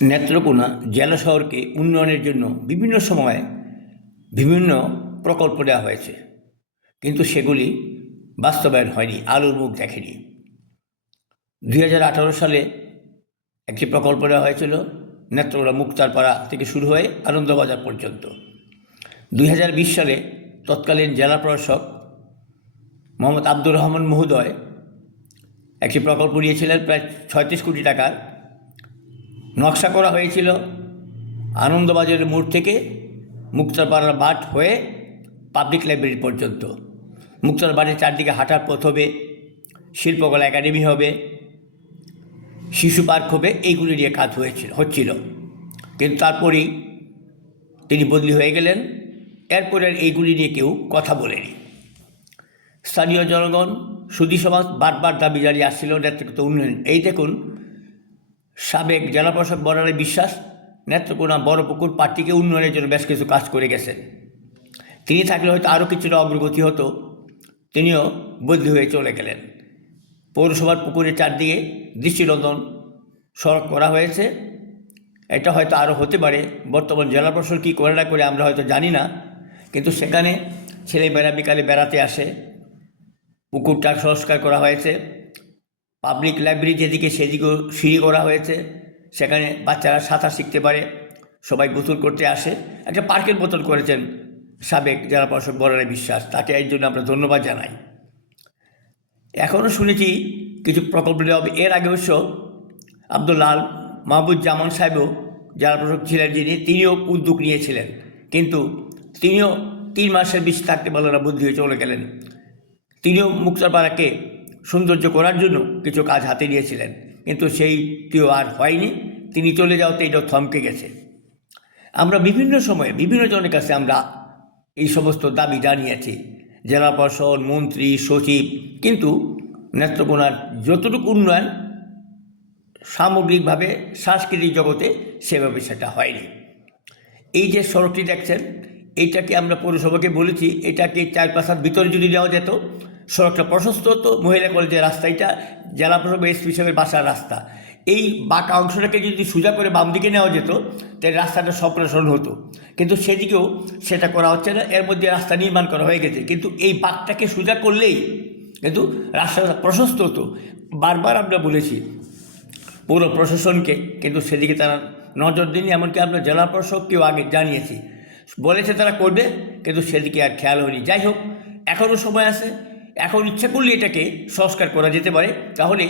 নেত্রকোনা জেলা শহরকে উন্নয়নের জন্য বিভিন্ন সময়ে বিভিন্ন প্রকল্প দেওয়া হয়েছে, কিন্তু সেগুলি বাস্তবায়ন হয়নি, আলোর মুখ দেখেনি। 2018 সালে একটি প্রকল্প দেওয়া হয়েছিল নেত্রকোনা মুক্তারপাড়া থেকে শুরু হয়ে আনন্দবাজার পর্যন্ত। 2020 সালে তৎকালীন জেলা প্রশাসক মোহাম্মদ আব্দুর রহমান মহোদয় একটি প্রকল্প নিয়েছিলেন প্রায় 36 কোটি টাকার। নকশা করা হয়েছিল আনন্দবাজারের মোড় থেকে মুক্তারপাড়ার মাঠ হয়ে পাবলিক লাইব্রেরি পর্যন্ত। মুক্তারবাড়ির চারদিকে হাঁটার পথ হবে, শিল্পকলা একাডেমি হবে, শিশু পার্ক হবে, এইগুলি নিয়ে কাজ হচ্ছিল। কিন্তু তারপরেই তিনি বদলি হয়ে গেলেন। এরপরে এইগুলি নিয়ে কেউ কথা বলেনি। স্থানীয় জনগণ, সুধী সমাজ বারবার দাবি জানিয়ে আসছিল নেতৃত্ব উন্নয়ন। এই দেখুন, সাবেক জেলা প্রশাসক বনানী বিশ্বাস নেত্রকোনা বড়পুকুর পার্টিকে উন্নয়নের জন্য বেশ কিছু কাজ করে গেছেন। তিনি থাকলে হয়তো আরও কিছুটা অগ্রগতি হতো, তিনিও বদলি হয়ে চলে গেলেন। পৌরসভার পুকুরের চারদিকে দৃষ্টিনন্দন সড়ক করা হয়েছে। এটা হয়তো আরও হতে পারে। বর্তমান জেলা প্রশাসন কী করে না করে আমরা হয়তো জানি না, কিন্তু সেখানে ছেলেমেয়েরা বিকালে বেড়াতে আসে। পুকুরটা সংস্কার করা হয়েছে। পাবলিক লাইব্রেরি যেদিকে সেদিকেও সিঁড়ি করা হয়েছে, সেখানে বাচ্চারা সাঁতার শিখতে পারে, সবাই গোসল করতে আসে। একটা পার্কের মতন করেছেন সাবেক জেলা প্রশাসক বনানী বিশ্বাস, তাকে এর জন্য আমরা ধন্যবাদ জানাই। এখনও শুনেছি কিছু প্রকল্প দেওয়া হবে। এর আগে অবশ্য আব্দুল্লাল মাহবুজ্জামান সাহেবও জেলা প্রশাসক ছিলেন, তিনিও উদ্যোগ নিয়েছিলেন, কিন্তু তিনিও 3 মাসের বেশি থাকতে পারলেন না, বদলি হয়ে চলে গেলেন। তিনিও মুক্তারপাড়াকে সৌন্দর্য করার জন্য কিছু কাজ হাতে নিয়েছিলেন, কিন্তু সেইটিও আর হয়নি। তিনি চলে যাওয়াতে এটাও থমকে গেছে। আমরা বিভিন্ন সময়ে বিভিন্ন জনের কাছে আমরা এই সমস্ত দাবি জানিয়েছি, জেলা প্রশাসন, মন্ত্রী, সচিব, কিন্তু নেত্রকোনার যতটুকু উন্নয়ন সামগ্রিকভাবে সাংস্কৃতিক জগতে সেভাবে সেটা হয়নি। এই যে সড়কটি দেখছেন, এইটাকে আমরা পৌরসভাকে বলেছি, এটাকে 4-5 হাত ভিতরে যদি নেওয়া যেত, সড়কটা প্রশস্ত হতো। মহিলা কলেজের রাস্তা, এটা জেলা প্রশাসক এসপি সাহেবের বাসার রাস্তা। এই বাঁকা অংশটাকে যদি সোজা করে বাম দিকে নেওয়া যেত, তাহলে রাস্তাটা সম্প্রসারণ হতো, কিন্তু সেদিকেও সেটা করা হচ্ছে না। এর মধ্যে রাস্তা নির্মাণ করা হয়ে গেছে, কিন্তু এই বাঁকটাকে সোজা করলেই কিন্তু রাস্তাটা প্রশস্ত হতো। বারবার আমরা বলেছি পৌর প্রশাসনকে, কিন্তু সেদিকে তারা নজর দিনই। এমনকি আমরা জেলা প্রশাসককেও আগে জানিয়েছি, বলেছে তারা করবে, কিন্তু সেদিকে আর খেয়াল হয়নি। যাই হোক, এখনও সময় আছে। এখন ইচ্ছা করলে এটাকে সংস্কার করা যেতে পারে, তাহলে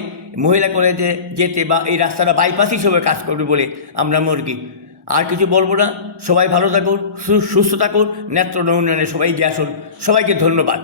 মহিলা কলেজে যেতে বা এই রাস্তাটা বাইপাস হিসেবে কাজ করবে বলে আমরা মনে করি। আর কিছু বলবো না। সবাই ভালো থাকুন, সুস্থ থাকুন, নেত্রকোনা উন্নয়নে সবাই এগিয়ে আসুন। সবাইকে ধন্যবাদ।